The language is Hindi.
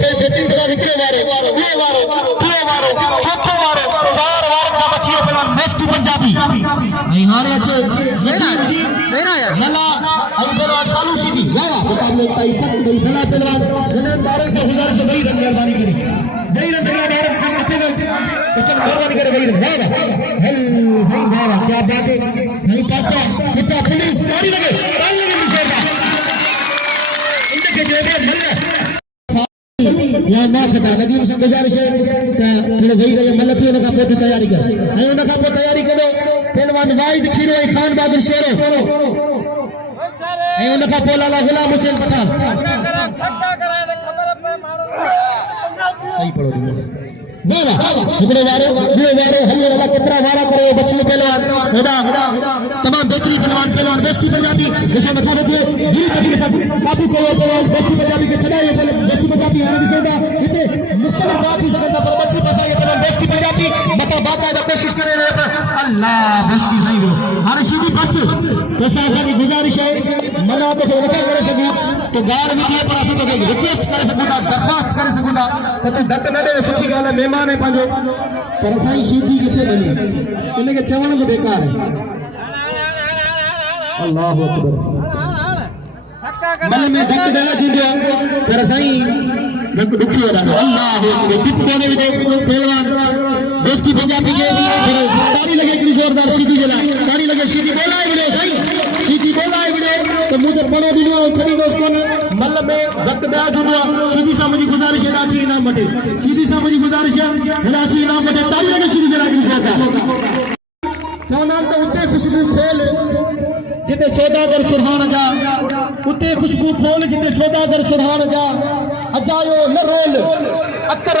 पे बेहतरीन बना हिकड़े वारो ये वारो टे वारो चौथो वारो चार वार का बचियो पहलवान मेस्की पंजाबी आई हारे अच्छे मला आई पहलवान सालू सीधी जावा मुकाबले ताई सब गई भला पहलवान जनन दारन से हजार से बड़ी रन मेहरबानी करी नहीं रन तगड़ा डायरेक्ट काम मथे में तो चल मेहरबानी करे गई रन जावा हेल सही जावा क्या बात है सही पासा कितना पुलिस गाड़ी लगे मुझे इनके जेबे मल या ना खटा नदीम से गुजारिश है थोड़े वही रहे मल थी उनका पोती तैयारी कर है उनका पोती तैयारी करो पहलवान वाहिद खीरो खान बहादुर शेरो है उनका पोलाला गुलाम हुसैन पठान सही पढ़ो वाह हिकड़े वारो ॿियो वारो हले वाला केतिरा वारा करे बचियो पहलवान होड़ा तमाम बेहतरीन पहलवान बेस्की पंजाबी दिशा मथा रखियो गिरी तक के साथ काबू करो पहलवान बेस्की पंजाबी के छड़ायो बेस्की पंजाबी हाणे दिसंदा हिते मुख्तलिफ बात थी सघंदा पर बची फसाए पहलवान बेस्की पंजाबी मथा बाकायदा कोशिश करे अल्लाह बेस्की सही हो हाणे सीधी बस जैसा असांजी गुजारिश है मना तो नथा करे सघूं तो गार भी है पर असां तो रिक्वेस्ट करे सघूं था दरखास्त करे सघूं था तो तू धक न ॾे सुठी ॻाल्हि है मेहमान है पंहिंजो पर असांजी सीधी किथे वञे इनखे चवण बि बेकार है अल्लाह अकबर मन में धक ॾह थींदो पर असांजी धक ॾुखी हो रहा अल्लाह अकबर टिप कोने में पहलवान बेस्की पंजाबी के पर तारी लगे इतनी जोरदार सीधी जला तारी लगे सीधी बोला है वीडियो सही सीधी बोला है वीडियो तो मुझे पढ़ो वीडियो छड़ी दोस्तों ने मल में धक ॾह जुड़ो सीधी सा मुझी गुजारिश है राची इनाम बटे सीधी सा मुझी गुजारिश है राची इनाम बटे तारी लगे सीधी जला की जोरदार चवना तो उते खुशबू खोल जिते सौदागर सुरहान जा उते खुशबू खोल जिते सौदागर सुरहान जा अजायो न रोल अतर